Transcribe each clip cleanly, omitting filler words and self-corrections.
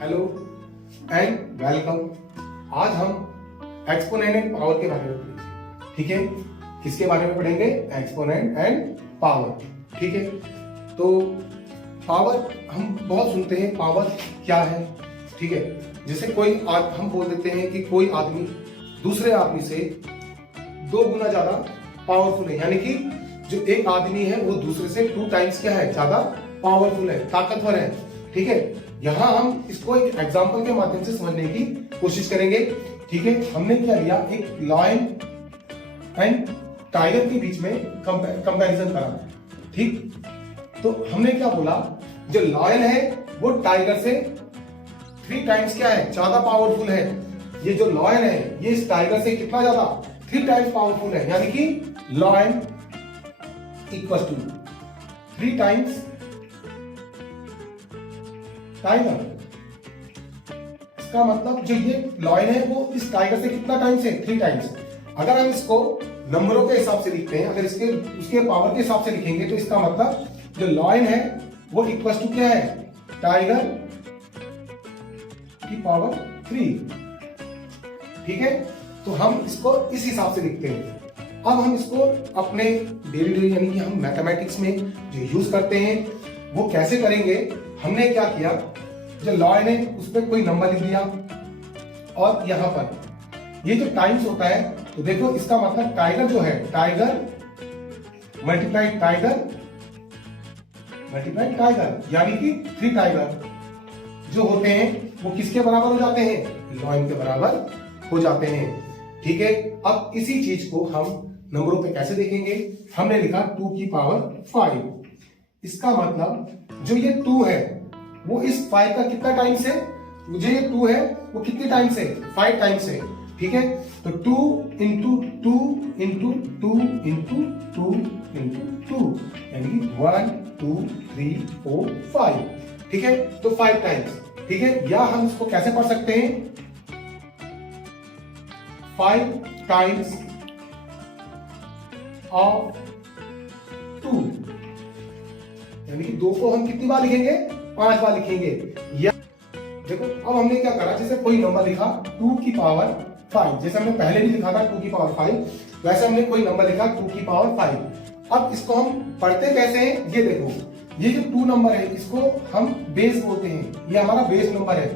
Hello and welcome. आज हम exponent and power के बारे में पढ़ेंगे। ठीक है, किसके बारे में पढ़ेंगे? Exponent and power. ठीक है, तो पावर हम बहुत सुनते हैं, पावर क्या है? ठीक है, जैसे हम बोल देते हैं कि कोई आदमी दूसरे आदमी से 2 गुना ज्यादा पावरफुल है, यानी कि जो एक आदमी है वो दूसरे से 2 टाइम्स क्या है? ज्यादा पावरफुल है, ताकतवर है। ठीक है, यहां हम इसको एक एग्जांपल के माध्यम से समझने की कोशिश करेंगे। ठीक है, हमने क्या लिया? एक लायन एंड टाइगर के बीच में कंपैरिजन करा। ठीक, तो हमने क्या बोला? जो लायन है वो टाइगर से 3 टाइम्स क्या है? ज्यादा पावरफुल है। ये जो लायन है ये इस टाइगर से कितना ज्यादा? 3 टाइम्स पावरफुल है, यानी कि lion equal to 3 times tiger. इसका मतलब जो ये लायन है वो इस टाइगर से कितना टाइम्स है? 3 टाइम्स। अगर हम इसको नंबरों के हिसाब से लिखते हैं, अगर इसके पावर के हिसाब से लिखेंगे तो इसका मतलब जो लायन है वो इक्वल टू क्या है? टाइगर की पावर 3। ठीक है, तो हम इसको इस हिसाब से लिखते हैं। अब हम इसको अपने डेली यानी कि हम मैथमेटिक्स में जो यूज करते हैं वो कैसे करेंगे? हमने क्या किया? जो लायन है उस पर कोई नंबर लिख दिया और यहां पर ये जो टाइम्स होता है, तो देखो इसका मतलब टाइगर जो है, tiger multiply tiger multiply tiger, यानी कि 3 टाइगर जो होते हैं वो किसके बराबर हो जाते हैं? लायन के बराबर हो जाते हैं। ठीक है, अब इसी चीज को हम नंबरों पे कैसे देखेंगे? हमने लिखा 2 की पावर 5। इसका मतलब जो ये 2 है वो इस 5 का कितना टाइम्स है? मुझे ये 2 है वो कितने टाइम्स है? 5 टाइम्स है। ठीक है, तो 2 इंटू 2 इंटू 2 इंटू 2 इंटू 2, यानी कि 1 2 3 4 5। ठीक है, तो 5 टाइम्स। ठीक है, या हम इसको कैसे पढ़ सकते हैं? 5 टाइम्स ऑफ 2, यानी कि 2 को हम कितनी बार लिखेंगे? 5 बार लिखेंगे। या देखो अब हमने क्या करा, जैसे कोई नंबर लिखा 2 की पावर 5, जैसे हमने पहले भी लिखा था 2 की पावर 5, वैसे हमने कोई नंबर लिखा 2 की पावर 5। अब इसको हम पढ़ते कैसे हैं? ये देखो, ये जो 2 नंबर है इसको हम बेस बोलते हैं, ये हमारा बेस नंबर है।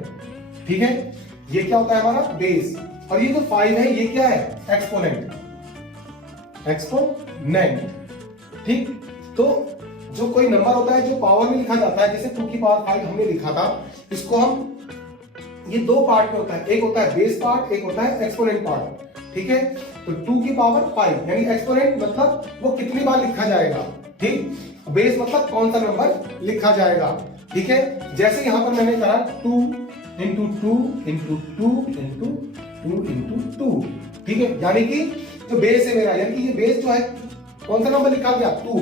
ठीक है, ये क्या होता है? हमारा बेस। और ये जो 5 है ये क्या है? एक्सपोनेंट। एक्सपोनेंट। ठीक, तो जो कोई नंबर होता है जो पावर में लिखा जाता है, जैसे 2 की पावर 5 हमने लिखा था, इसको हम ये 2 पार्ट में होता है, एक होता है बेस पार्ट, एक होता है एक्सपोनेंट पार्ट। ठीक है, तो 2 की पावर 5 यानी एक्सपोनेंट मतलब वो कितनी बार लिखा जाएगा। ठीक, बेस मतलब कौन सा नंबर लिखा जाएगा। ठीक है, जैसे यहां पर मैंने कहा 2 इंटू 2 इंटू 2 इंटू 2 इंटू 2। ठीक है, यानी कि जो बेस है मेरा, यानी कि ये बेस जो है कौन सा नंबर लिखा गया? 2।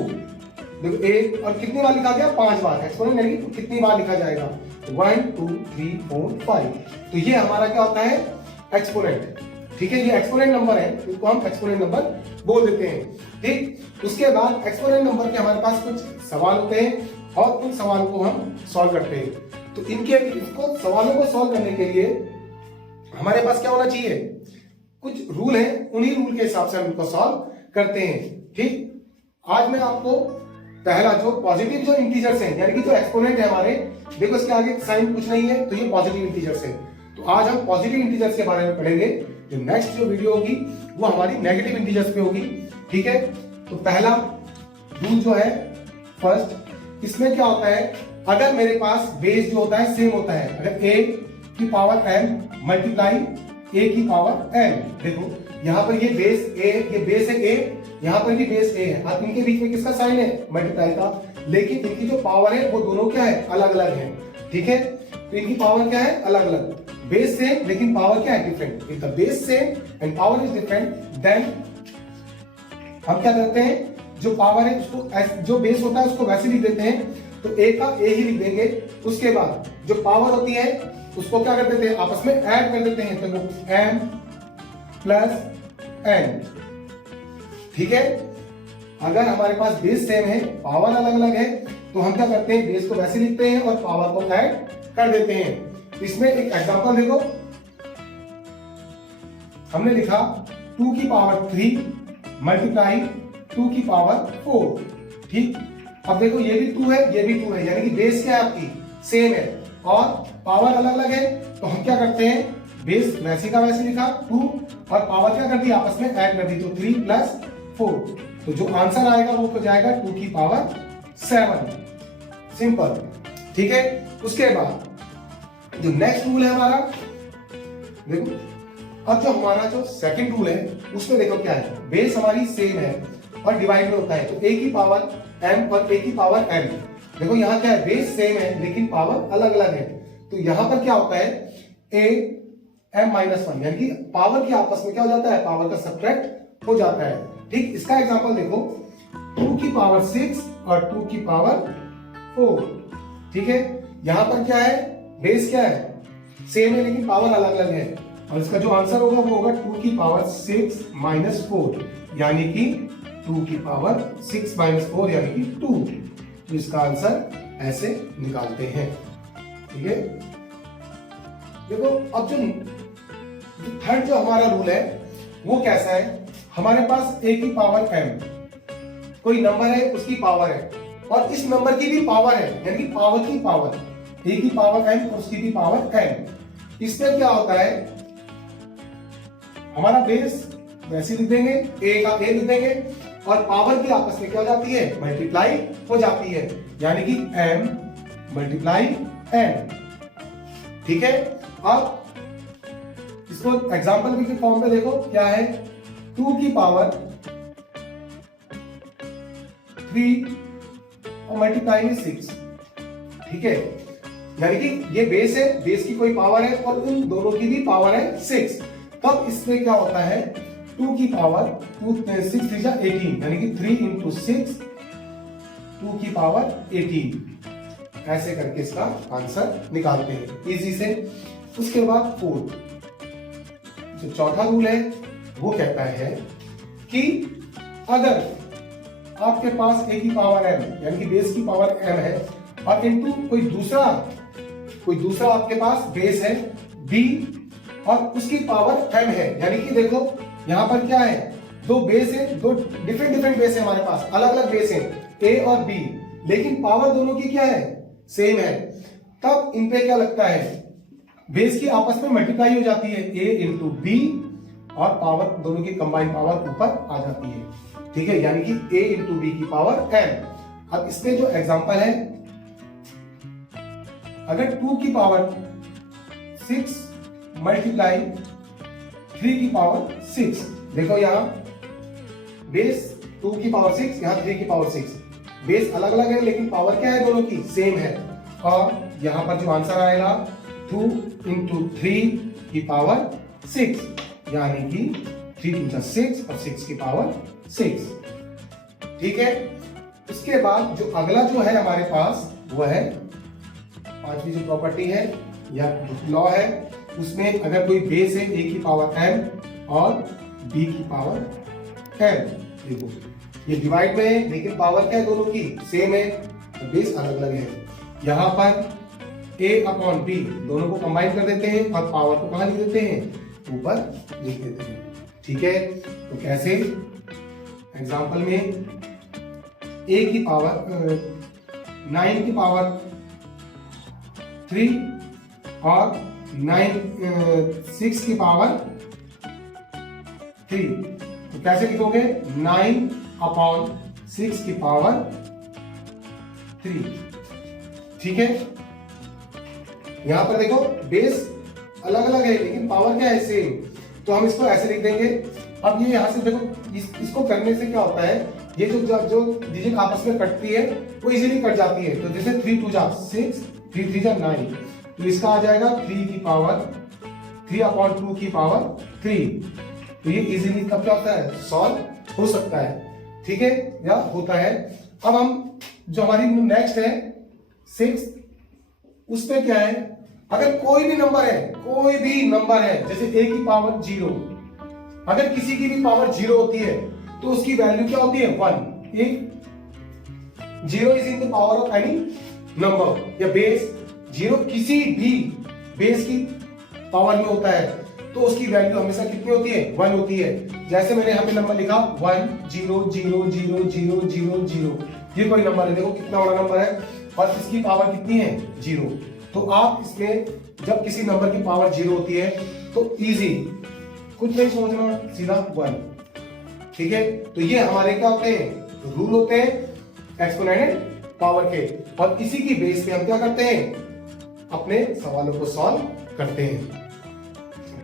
देखो 1 और कितनी बार लिखा गया? 5 बार। एक्सपोनेंट यानी कि कितनी बार लिखा जाएगा? 1 2 3 4 5। तो ये हमारा क्या होता है? एक्सपोनेंट। ठीक है, ये एक्सपोनेंट नंबर है, इसको हम एक्सपोनेंट नंबर बोल देते हैं। ठीक, उसके बाद एक्सपोनेंट नंबर के हमारे पास कुछ सवाल होते हैं और उन सवालों को हम सॉल्व करते हैं। तो इसको सवालों को सॉल्व करने के लिए हमारे पास क्या होना चाहिए? कुछ रूल है, उन्हीं रूल के हिसाब से हम इनको सॉल्व करते हैं। ठीक, आज मैं आपको पहला जो पॉजिटिव जो इंटीजर्स हैं, यानी कि जो एक्सपोनेंट है हमारे, देखो इसके आगे साइन कुछ नहीं है तो ये पॉजिटिव इंटीजर्स है। तो आज हम पॉजिटिव इंटीजर्स के बारे में पढ़ेंगे। जो नेक्स्ट जो वीडियो होगी वो हमारी नेगेटिव इंटीजर्स पे होगी। ठीक है, तो पहला रूल जो है फर्स्ट, इसमें क्या होता है? अगर मेरे पास बेस जो होता है सेम होता है, अगर a की पावर n मल्टीप्लाई a की पावर n, देखो यहां पर ये बेस a, ये बेस है a, यहां पर भी बेस a है, अब इनके बीच में किसका साइन है? मल्टीप्लाई का। लेकिन इनकी जो पावर है वो दोनों क्या है? अलग अलग है। ठीक है, तो इनकी पावर क्या है? अलग अलग। बेस सेम लेकिन पावर क्या है? Different. If the base same and power is different, then हम क्या करते हैं? जो पावर है उसको, जो बेस होता है उसको वैसे लिख देते हैं, तो a का a ही लिख देंगे। उसके बाद जो पावर होती है उसको क्या कर देते हैं? आपस में ऐड कर देते हैं, तो वो m प्लस n। ठीक है, अगर हमारे पास बेस सेम है, पावर अलग अलग है, तो हम क्या करते हैं? बेस को वैसे लिखते हैं और पावर को ऐड कर देते हैं। इसमें एक एग्जांपल देखो, हमने लिखा 2 की पावर 3 मल्टीप्लाई 2 की पावर 4, ठीक। अब देखो ये भी 2 है, ये भी 2 है, यानी कि बेस क्या है आपकी सेम है और पावर अलग अलग है। तो हम क्या करते हैं, बेस वैसे का वैसे लिखा 2 और पावर क्या कर दी आपस में ऐड कर दी, तो 3 प्लस 4। तो जो आंसर आएगा वो हो जाएगा 2 की पावर 7, सिंपल, ठीक है। उसके बाद जो नेक्स्ट रूल है हमारा, देखो अब जो हमारा जो सेकंड रूल है उसमें देखो क्या है, बेस हमारी सेम है और डिवाइड में होता है, तो a की पावर m और a की पावर n। देखो यहाँ क्या है, बेस सेम है लेकिन पावर अलग अलग है, तो यहाँ पर क्या होता है a m माइनस 1, यानी कि पावर की आपस में क्या हो जाता है, पावर का सब्ट्रैक्ट हो जाता है, ठीक। इसका एग्जांपल देखो 2 की पावर 6 और 2 की पावर 4, ठीक है। यहां पर क्या है, बेस क्या है, सेम है लेकिन पावर अलग अलग है, और इसका जो आंसर होगा वो होगा 2 की पावर 6 माइनस 4, यानी कि 2 की पावर 6 माइनस 4 यानी कि 2। तो इसका आंसर ऐसे निकालते हैं, ठीक है। देखो अब जो थर्ड जो हमारा रूल है वो कैसा है, हमारे पास a की पावर m, कोई नंबर है उसकी पावर है और इस नंबर की भी पावर है, यानी कि पावर की पावर, a की पावर m और उसकी भी पावर m। इसमें क्या होता है, हमारा बेस वैसे लिख देंगे, a का a लिख देंगे और पावर की आपस में क्या हो जाती है, मल्टीप्लाई हो जाती है, यानी कि m मल्टीप्लाई n, ठीक है। अब इसको एग्जांपल के फॉर्म में देखो क्या है, 2 की पावर 3 और मल्टीप्लाई में 6, ठीक है। यानी कि ये बेस है, बेस की कोई पावर है और उन दोनों की भी पावर है 6। तब इसमें क्या होता है, 2 की पावर 6 3 जा 18, यानी कि 3 इंटू 6 2 की पावर 18, ऐसे करके इसका आंसर निकालते हैं इजी से। उसके बाद 4, जो चौथा रूल है वो कहता है कि अगर आपके पास a की पावर m, यानी कि बेस की पावर m है और इनटू कोई दूसरा आपके पास बेस है b और उसकी पावर m है, यानी कि देखो यहां पर क्या है, दो बेस है, दो डिफरेंट बेस है हमारे पास, अलग अलग बेस है a और b, लेकिन पावर दोनों की क्या है, सेम है। तब इन पे क्या लगता है, बेस की आपस में मल्टीप्लाई हो जाती है, a इंटू बी और पावर दोनों की कंबाइंड पावर ऊपर आ जाती है, ठीक है, यानी कि a इंटू बी की पावर m। अब इसमें जो एग्जांपल है, अगर 2 की पावर 6 मल्टीप्लाई 3 की पावर 6, देखो यहां बेस 2 की पावर 6, यहां 3 की पावर 6, बेस अलग अलग है लेकिन पावर क्या है, दोनों की सेम है, और यहां पर जो आंसर आएगा 2 इंटू 3 की पावर 6, यानी कि 3 इंटू 6 और 6 की पावर 6, ठीक है। उसके बाद जो अगला जो है हमारे पास वो है पांचवी जो प्रॉपर्टी है या लॉ है, उसमें अगर कोई बेस है a की पावर m और b की पावर m, देखो ये डिवाइड में है लेकिन पावर क्या है, दोनों की सेम है, बेस अलग अलग है। यहां पर a अपॉन b दोनों को कंबाइन कर देते हैं और पावर को कहां लिख देते हैं, ऊपर लिख देते हैं, ठीक है। तो कैसे, एग्जांपल में a की पावर 9 की पावर 3 और 6 की पावर 3, तो कैसे लिखोगे, 9 अपॉन 6 की पावर 3, ठीक है। यहां पर देखो बेस अलग अलग है लेकिन पावर क्या है, सेम, तो हम इसको ऐसे लिख देंगे। अब ये यहां से देखो इसको करने से क्या होता है, ये जो डिजिट आपस में कटती है वो इजीली कट जाती है, तो जैसे 3 2 जा 6 3 3 जा 9, तो इसका आ जाएगा 3 की पावर 3 अपॉन 2 की पावर 3, तो ये इजीली कब क्या होता है, सॉल्व हो सकता है, ठीक है, या होता है। अब हम जो हमारी नेक्स्ट है 6, उसमें क्या है, अगर कोई भी नंबर है जैसे a की पावर 0, अगर किसी की भी पावर 0 होती है तो उसकी वैल्यू क्या होती है, 1। एक 0 is in the power of any number या बेस 0 किसी भी बेस की पावर में होता है तो उसकी वैल्यू हमेशा कितनी होती है, 1 होती है। जैसे मैंने यहाँ पे नंबर लिखा 1 0 0 0 0 0 0, ये कोई नंबर है, देखो कितना बड़ा नंबर है और इसकी पावर कितनी है, 0। तो आप इसमें जब किसी नंबर की पावर 0 होती है तो इजी, कुछ नहीं सोचना, सीधा 1। ठीक है, तो ये हमारे क्या होते हैं, रूल होते हैं एक्सपोनेंशियल पावर के, और इसी की बेस पे हम क्या करते हैं, अपने सवालों को सॉल्व करते हैं।